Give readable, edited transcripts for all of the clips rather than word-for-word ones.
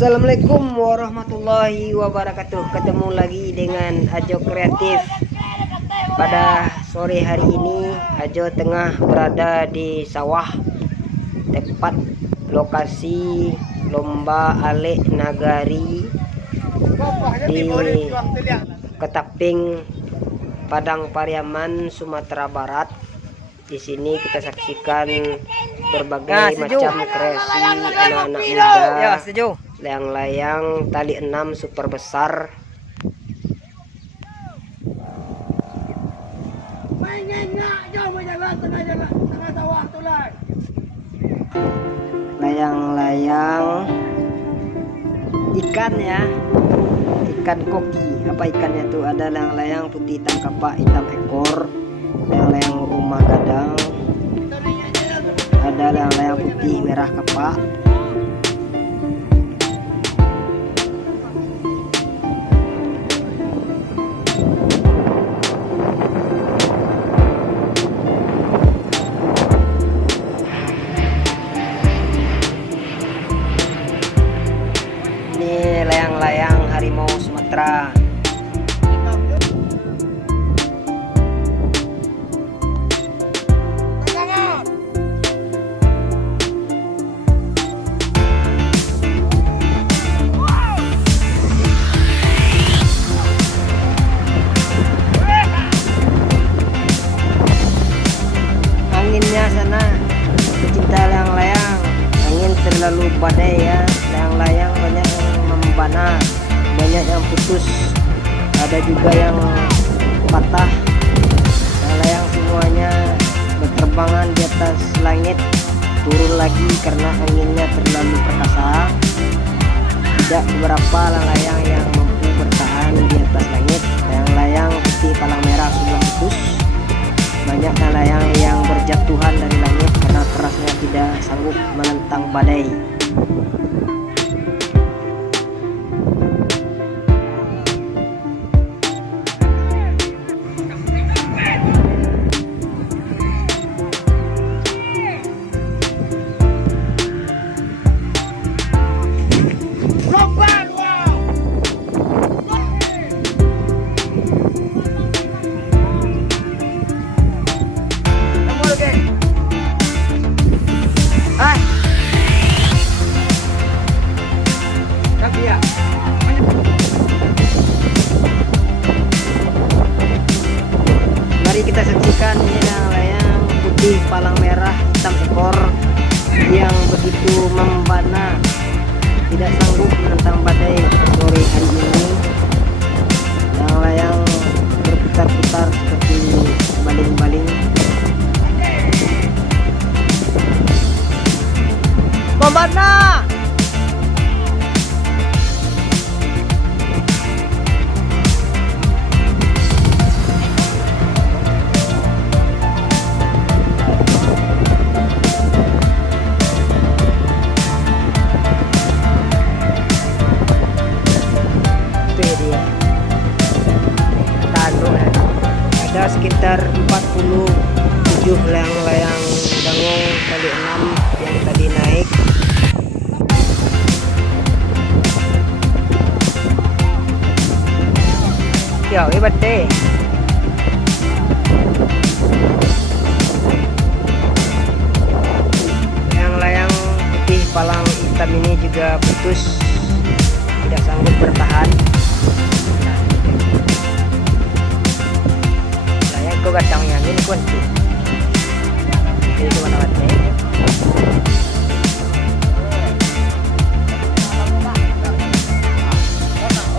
Assalamualaikum warahmatullahi wabarakatuh. Ketemu lagi dengan Ajo Kreatif. Pada sore hari ini Ajo tengah berada di sawah, tepat lokasi lomba Alek Nagari di Ketaping, Padang Pariaman, Sumatera Barat. Di sini kita saksikan berbagai macam kreasi anak-anak muda, layang-layang tali 6 super besar. Layang-layang ikan ya, ikan koki. Apa ikannya tuh? Ada layang-layang putih hitam kapak, hitam ekor, layang-layang rumah gadang, ada layang-layang putih merah kapak. Ini layang-layang harimau Sumatera. Anginnya sana, pecinta layang-layang, angin terlalu badai ya. Layang-layang banyak yang membana, banyak yang putus, ada juga yang patah. Layang-layang semuanya berterbangan di atas langit, turun lagi karena anginnya terlalu perkasa. Tidak beberapa layang-layang yang mampu bertahan di atas langit. Layang-layang putih palang merah sudah putus. Banyak layang yang berjatuhan dari langit karena kerasnya tidak sanggup menentang badai. Mari kita saksikan layang-layang putih palang merah hitam ekor yang begitu membana, tidak sanggup menentang badai sore hari ini. Layang-layang berputar-putar seperti baling-baling. Membana! Ada sekitar 47 layang-layang dangong tali 6 yang tadi naik. Ya, hebat deh. Layang-layang putih palang hitam ini juga putus, tidak sanggup bertahan. Ko gatang yang ini kunci. Jadi cuma nawatnya.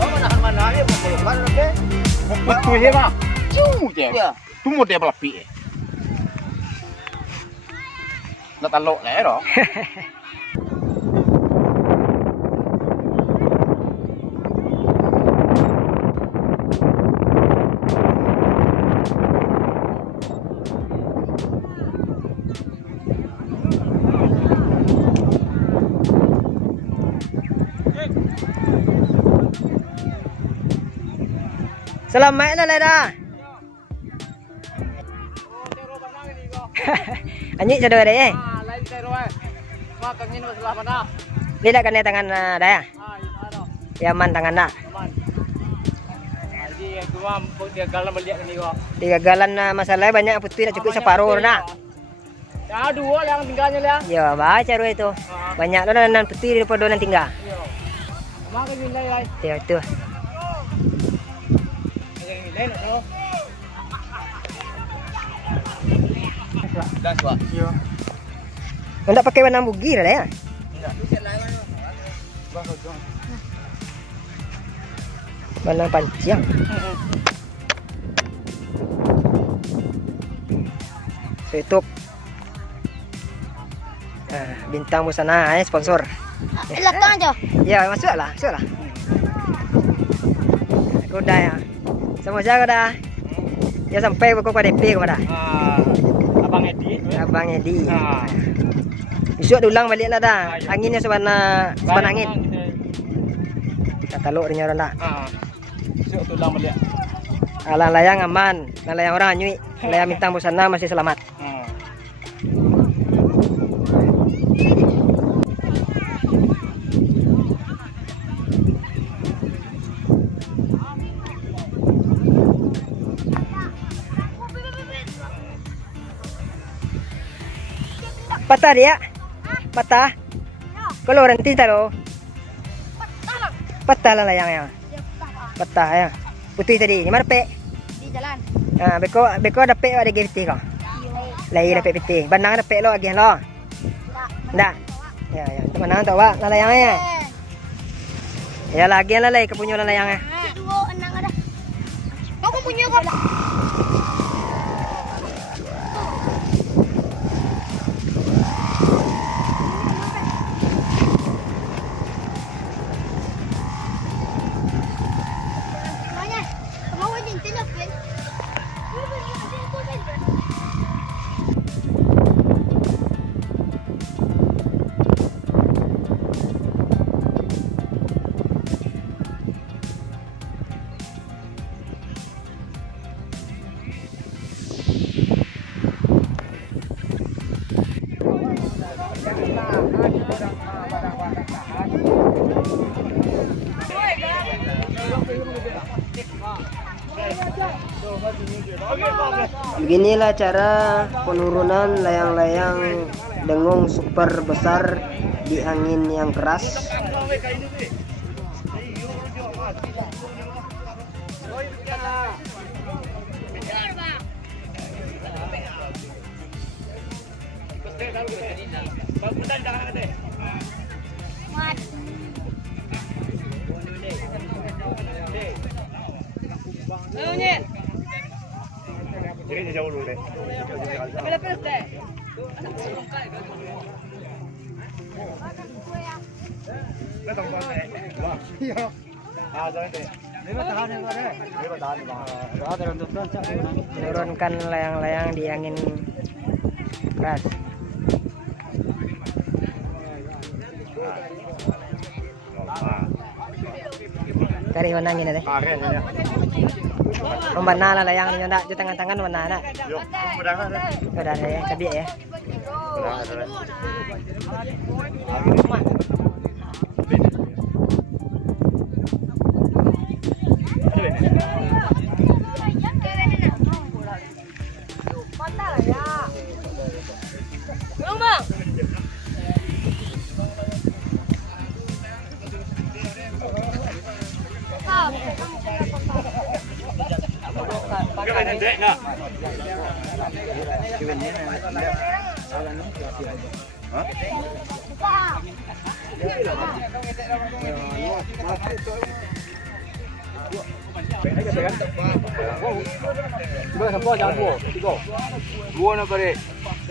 Oh, mana dia pemulukan nanti. Betul ya, Pak. Ya. Tu model belapi. Nak talok lah ya, Selamat na leda. Anjing sa dua deh. Lain saya roy. Makangin masalah mana? Beda kan ya tangan daya. Ya aman tangan nak. Aman. Jadi gua dia galan melihat ni kok. 3 galan masalahnya banyak putih nak cukup separuh nak. Ya 2 yang tinggalnya lah. Ya baca ru itu. Banyak lo nan putih daripada nan tinggal. Yo. Mak ke nilai ai. Ya itu. Yang nilai nak tu. Dah suak. Yo. Hendak pakai warna bugi dah ya. Warna panjang. Tutup. Bintang Busana sponsor. Belakang aja. Ya masuklah. Kuda ya. Semua jaga dah. Ya sampai pokok DP kepada. Abang Edi. Besok ulang balik lah dah. Anginnya sebarna angin. Kata lo dia orang dah. Besok ulang balik. Alang layang aman, layang orang nyui. Layang Bintang Busana masih selamat. Patah dia? Patah? Kalau nanti tahu. Patah lah layangnya. Patah ya. Putih tadi. Di mana pek? Di jalan. Beko ada pek ada putih kau. Lai ada pek putih. Banang ada pek lo lagi lo. Ndak. Ya. Mana tahu wa layangnya. Ya lagi lah lai kepunyo layangnya. 2 enang ada. Kau punya kau. Beginilah cara penurunan layang-layang dengung super besar di angin yang keras. Jadi jauh dulu deh. Menurunkan layang-layang di angin keras. Cari warna angin deh. Membana lah layang ni nak di tangan-tangan warna nak. Udah ada ya, cabi ya. Dua nak beri.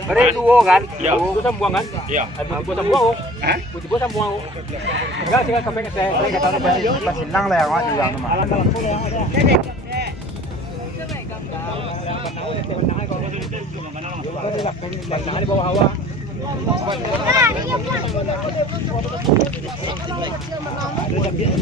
Beri dua kan? Ya. Dua sambung kan? Ya. Dua sambung. Hah? Dua sambung. Enggak sih sampai ke saya kata pas hilang lah yang juga nama. Di bawah hawa. Biar